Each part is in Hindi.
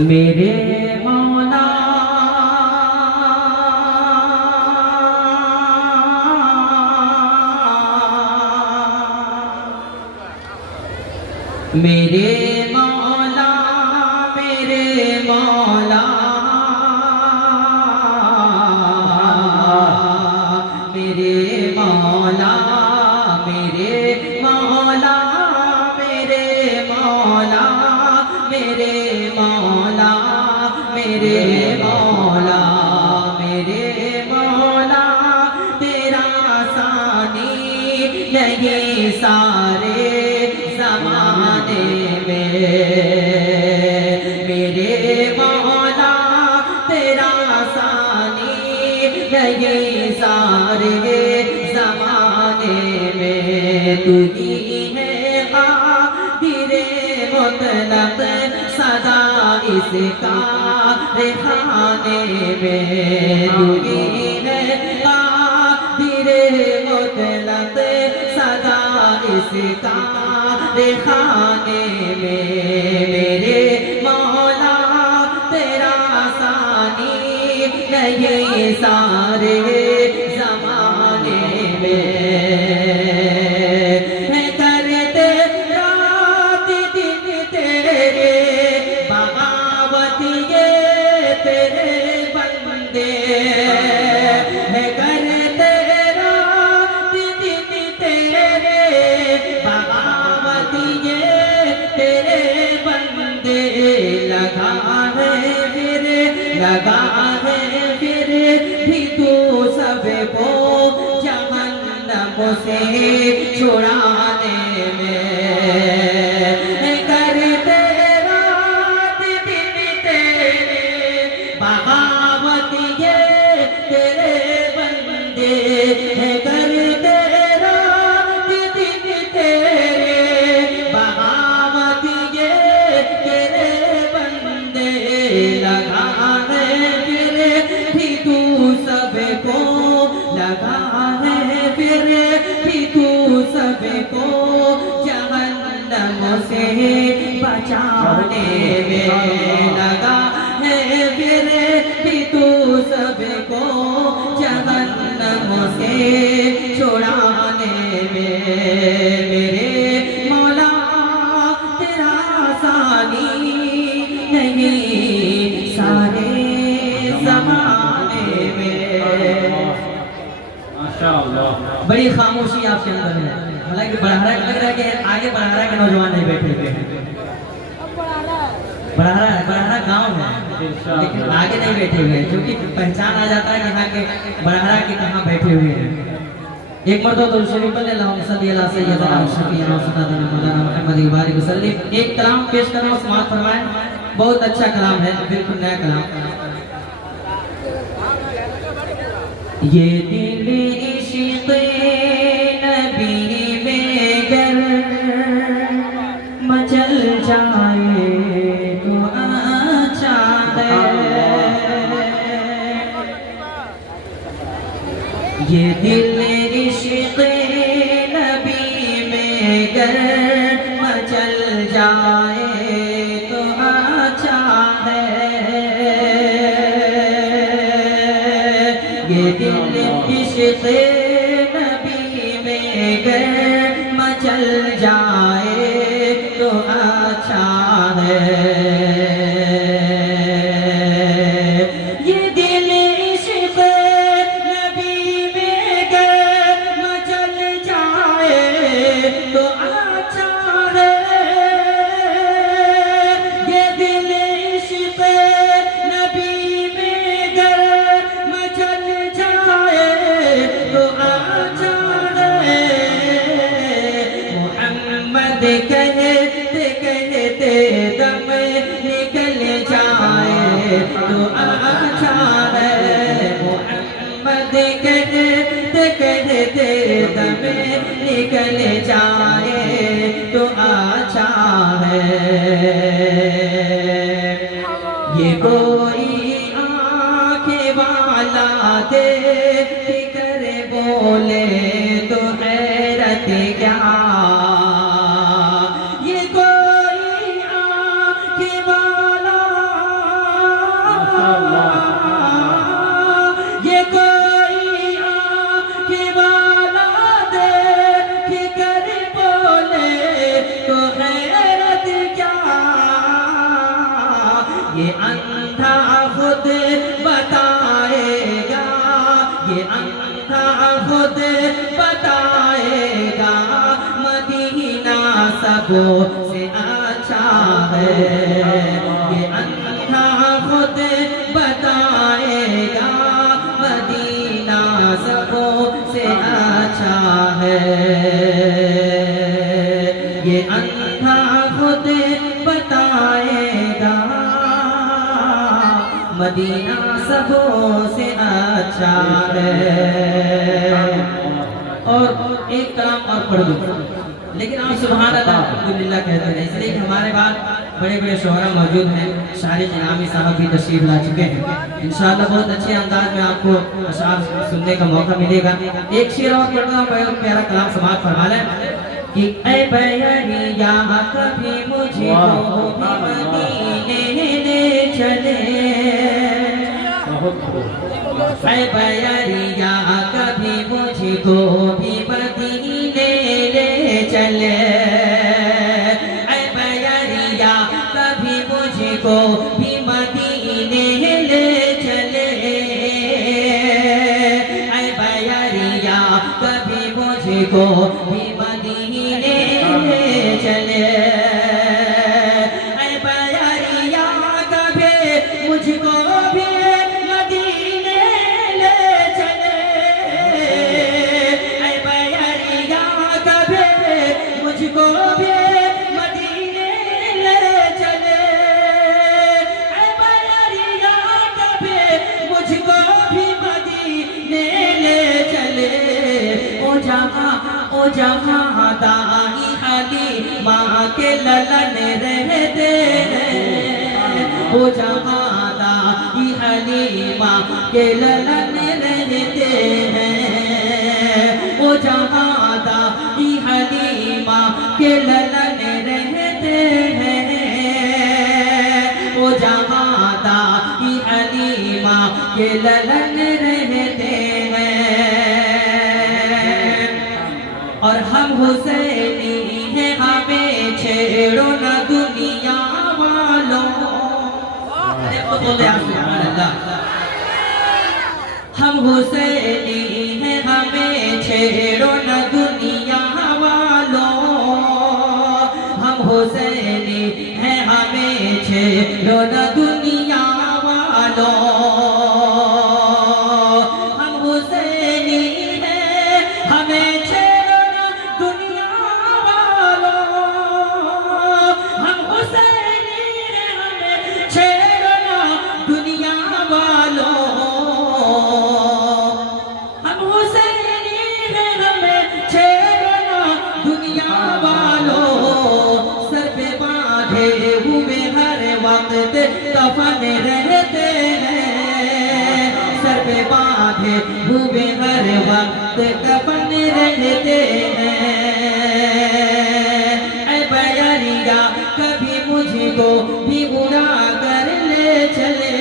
मेरे मौला मेरे मौला मेरे मौला मेरे मौला मेरे मौला मेरे मौला मेरे मौला मेरे मौला मेरे मौला तेरा सानी नहीं सारे ज़माने में। मेरे मौला तेरा सानी नहीं सारे ज़माने में। तू ही है कादिरे मुतलक सदा इसका खाने में। तू ही है कादिरे मुतलक सदा इसका खाने में। मेरे मौला तेरा सानी नहीं सारे ज़माने में। है करते रात दिन तेरे बगावत ये तेरे बंदे। है करते रात दिन तेरे बगावत ये तेरे बंदे। लगा है फिर भी तू सबको जहन्नम से छुड़ाने में। करते रात दिन तेरे बगावत ये तेरे बंदे। करते रात दिन तेरे बगावत ये तेरे बंदे। लगा है फिर भी तू सबको लगा है फिर भी तू सबको जहन्नम से बचाने में। लगा है फिर भी तू सबको जहन्नम से छुड़ाने में। मेरे मौला तेरा सानी नहीं सारे ज़माने में। माशाअल्लाह। बड़ी खामोशी आपके अंदर है। हालांकि बढ़ारा लग रहा है कि आगे बढ़ारा के नौजवान नहीं बैठे हुए हैं। बढ़ारा गांव है लेकिन आगे नहीं बैठे हुए हैं, क्योंकि पहचान आ जाता है कि यहाँ के बढ़ारा के कहाँ बैठे हुए हैं। एक मरतबा तो शरीफ अल्लाहुम्मा सल्ली अला सय्यदना व शफीना व सदाना मौलाना मुहम्मद बारिक वसल्लम। एक कलाम पेश करना समाअत फरमाएं। बहुत अच्छा कलाम है, बिल्कुल नया कलाम। ये दिल इश्क़ नबी में गर मचल जाए तो अच्छा है। ये दिल इश्क़ नबी में गर मचल जाए तो अच्छा है। ये दिल इश्क़ नबी में गर मचल जाए तो अच्छा है। ये दिल इश्क़ नबी में गर मचल जाए तो अच्छा है। ये दिल इश्क़ नबी में गर मचल जाए तो अच्छा है। मोहम्मद कहते कहते दम निकल जाए तो अच्छा है। मोहम्मद कहते कहते दम निकल जाए तो अच्छा है। ये कोई आँखें वाला देख कर बोले तो हैरत क्या। ये कोई आँखें वाला ये अंधा खुद बताएगा, ये अंधा खुद बताएगा, मदीना सबों से अच्छा है। ये अंधा खुद बताएगा, मदीना सबों से अच्छा है। ये अंधा खुद बताएगा, मदीना सबों से अच्छा है। और एक कलाम और पढ़ दो, लेकिन आप सुभान अल्लाह अल्हम्दुलिल्लाह कहते हैं, इसलिए कि हमारे बाद बड़े बड़े शोहरा मौजूद हैं। शायर जनामी साहब भी तशरीफ ला चुके हैं। इंशाअल्लाह बहुत अच्छे अंदाज में आपको अशार सुनने का मौका मिलेगा। एक शेर और पढ़ना, बहुत प्यारा कलाम समाज फरमा लें कि ऐ बैरिया कभी मुझे मदीने ले चले, ऐ बैरिया कभी मुझको भी मदीने ले चले, ऐ बैरिया कभी मुझको भी मदीने ले चले, ऐ बैरिया कभी मुझको भी मदीने ले चले, ऐ बैरिया कभी मुझको भी मदीने ले चले, ऐ बैरिया कभी मुझको भी मदीने ले चले, ऐ बैरिया कभी मुझको भी मदीने ले चले। ओ जहाँ दाई हलीमा के ललन रहते हैं, ओ जहाँ दाई हलीमा के ललन रहते हैं, ओ जहाँ दाई हलीमा के ललन रहते हैं, ओ जहाँ दाई हलीमा के ललन रहते हैं। और हम हुसैनी हैं, हमें छेड़ो न दुनिया वालों, हम हुसैनी हैं, हमें छेड़ो न दुनिया वालों, हम हुसैनी हैं, हमें छेड़ो न दुनिया वालों, हम हुसैनी हैं, हमें कफन रहते हैं, सर पे बांधे हुए हर वक्त कफन रहते हैं, ऐ बैरिया कभी मुझको भी बुरा कर ले चले,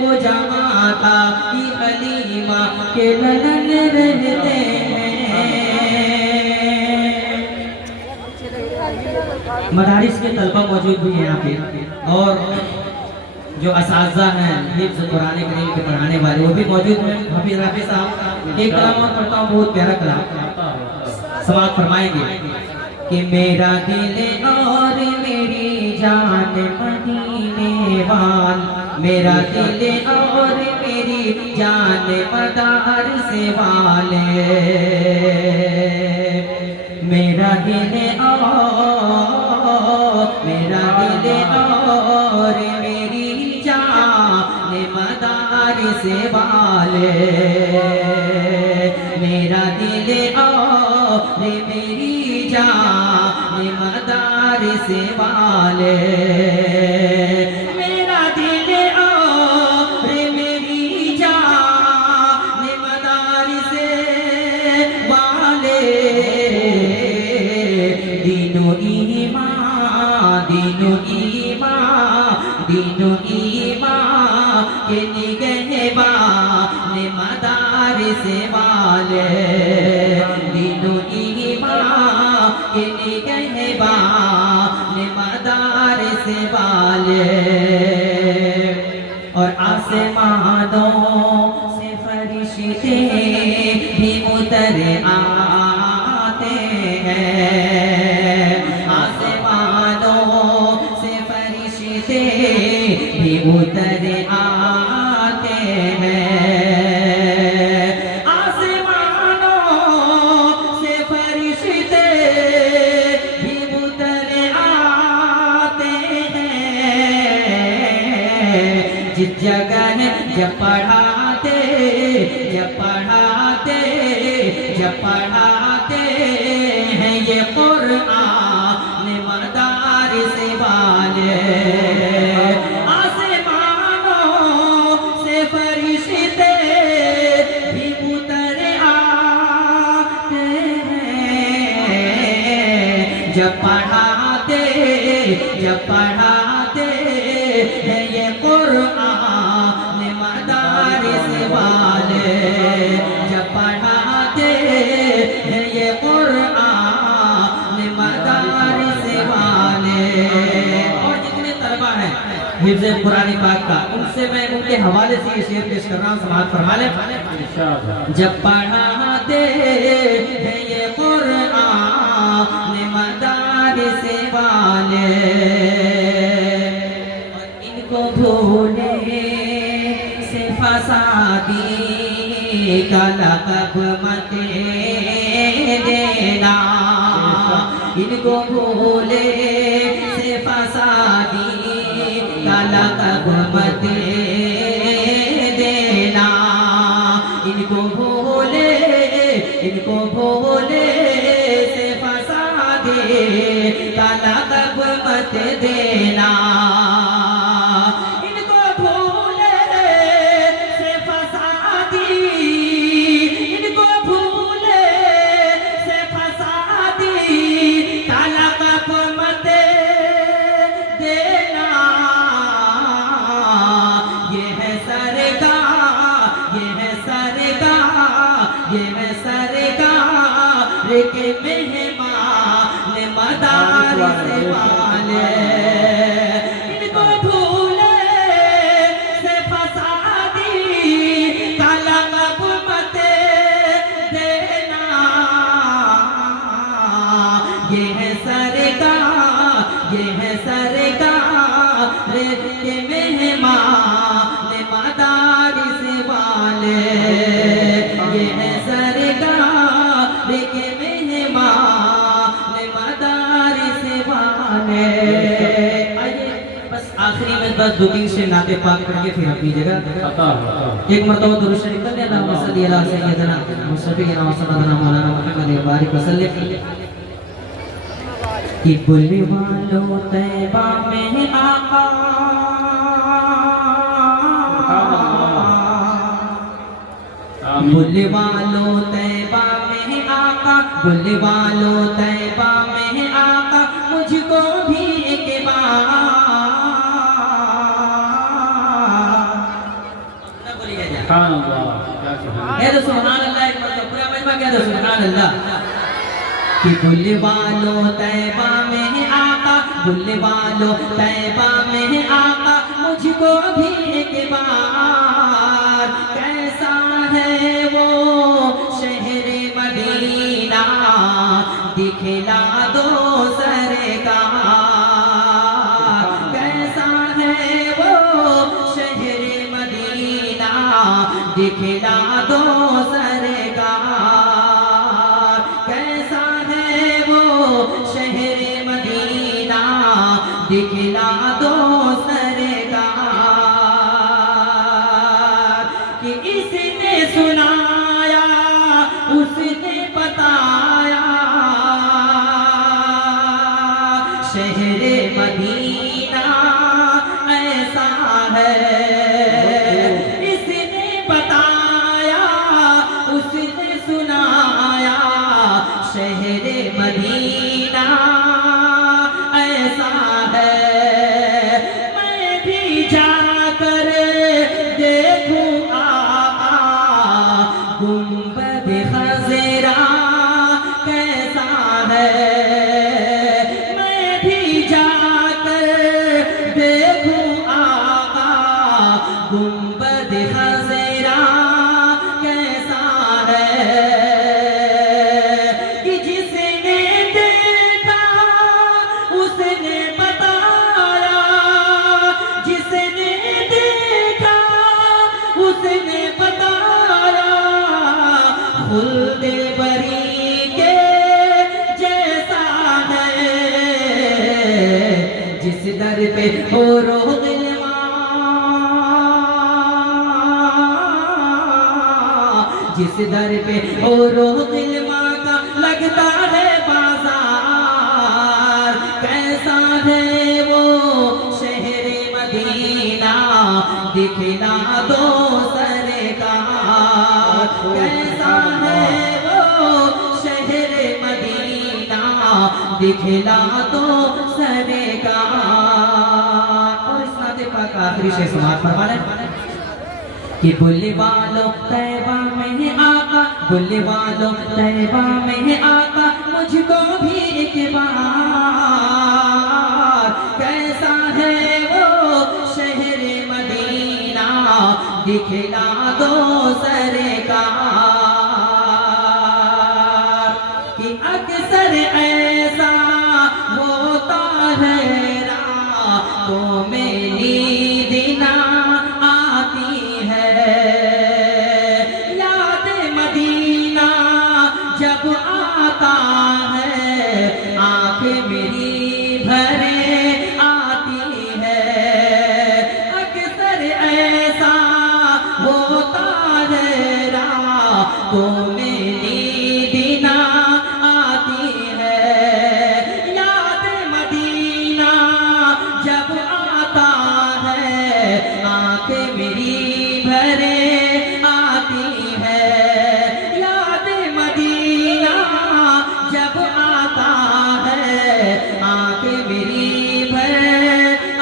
वो जमाता की हलीमा के ललन रहते हैं। मदारिस के तलबा मौजूद भी हैं यहाँ पे, और जो असातिज़ा हैं हिफ्ज़ कुरान करीम के पढ़ाने वाले वो भी मौजूद हैं। हाफिज़ राफी साहब एक कलाम और पढ़ता हूँ, बहुत प्यारा कलाम समाअत फरमाएंगे कि मेरा दिल और मेरी जान मदीने वाल, मेरा दिल और मेरी जान मदारिस वाले, मेरा दिल और मेरी जान मदारिस वाले, मेरा दिल और मेरी जान मदारिस वाले, मेरा दिल और मेरी जान मदारिस वाले, दीनो ईमान के निगहबान मदारिस वाले, दीनो ईमान के निगहबान मदारिस वाले। वाले और आसमानों से फरिश्ते भी उतर आते हैं, आसमानों से फरिश्ते भी उतर आते हैं, आसमानों से फरिश्ते भी उतर आते हैं। जिस जगह जब पढ़ाते हैं ये कुरान मदारिस वाले, आसमानों से फरिश्ते भी उतर आते हैं। जब पढ़ाते हैं ये कुरान मदारिस वाले, जब पढ़ाते हैं ये कुरान मदारिस वाले। और जितने तलबा हैं हिफ्ज़ कुरान पाक का, उनसे मैं उनके हवाले से ये शेर पेश कर रहा हूँ, समाअत फरमा लें। जब पढ़ाते हैं ये कुरान मदारिस वाले, इनको भूले से फसादी का लक़ब मत देना, इनको भूले से फसादी का लक़ब मत देना, इनको भूले से फसादी का लक़ब मत देना, इनको भूले से फसादी, इनको भूले से फसादी का लक़ब मत देना। ये है सरकार के मेहमान मदारिस वाले, इनको भूले से फसादी का लक़ब मत देना। ये है सरकार के मेहमान मदारिस वाले, ये है सरकार के मेहमान मदारिस वाले। आइए बस आखिरी में बस दो तीन से नाते पाक करके फिर अपनी जगह एक मरतबा दुरूद शरीफ कर लेना, सल्ली अला सय्यदना मुस्तफ़ीना व सल्लल्लाहु मौलाना मुहम्मद बारिक वसल्लम। कि बुलने वालों तैबा में आका, बुलने वालों तैबा में आका, बुलने वालों तैबा में आका, मुझको भी एक बार सुभान अल्लाह, एक मरतबा पूरा मजमा कह दो सुभान अल्लाह। कि बुलने वालों तैबा में आका, बुलने वालों तैबा में आका, मुझको भी एक बार कैसा है वो शहर मदीना दिखला दो सरकार, कैसा है वो शहर मदीना दिखला दो सरकार, कैसा है वो शहर मदीना दिखला दो सरकार। कि इसने सुनाया उसने बताया शहर मदीना ऐसा है, इसने बताया उसने सुनाया शहर मदीना ऐसा है। मैं भी जाकर देखूं आका गुंबद खज़रा कैसा है, मैं भी जाकर फूल बरी के जैसा है, जिस दर पे हो रोगिलमा, जिस दर पे हो रोगिलमा का लगता है बाजार, कैसा है वो शहर मदीना दिखला दो सरकार, कैसा है वो शहर मदीना दिखला दो सरकार। और इस नाते पाक आखिरी शेर समाप्त फरमा लें कि बुल्ले वालों तैबा में आका, बुल्ले वालों तैबा में आका, मुझको भी एक बार, कैसा है वो शहर मदीना दिखला दो सरकार। कि अक्सर ऐसा होता है रातों में नींद ना आती है, याद मदीना जब आता है आँख मेरी भरे आती है। अक्सर ऐसा होता है रातों में नींद ना आती है, याद मदीना जब आता है आँख मेरी भरे आती है, याद मदीना जब आता है आँख मेरी भरे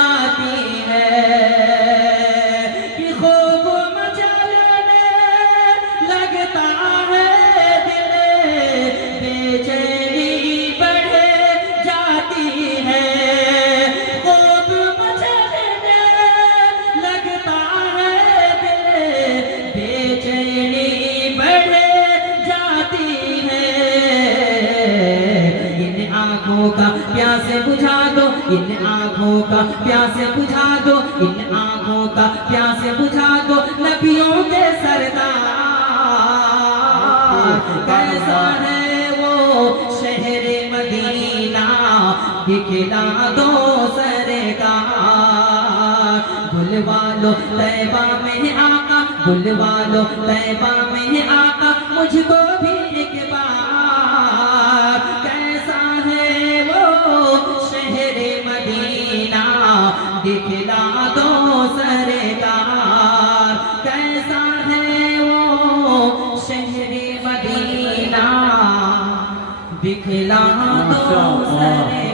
आती है। कि खूब मचलने लगता है दिल, बेचैनी बढ़ जाती है, खूब मचलने लगता है दिल, बेचैनी बढ़ जाती है। इन आँखों का प्यास बुझा दो, इन आँखों का प्यास बुझा दो, इन आँखों का प्यास बुझा दो नबियों के सरदार, कैसा है वो शहर मदीना दिखला दो सरकार। बुलवा लो तैबा में आका, बुलवा लो तैबा में आका, मुझको भी एक बार, कैसा है वो शहर मदीना दिखला दो सरकार, कैसा है वो शहर मदीना दिखला दो सरकार।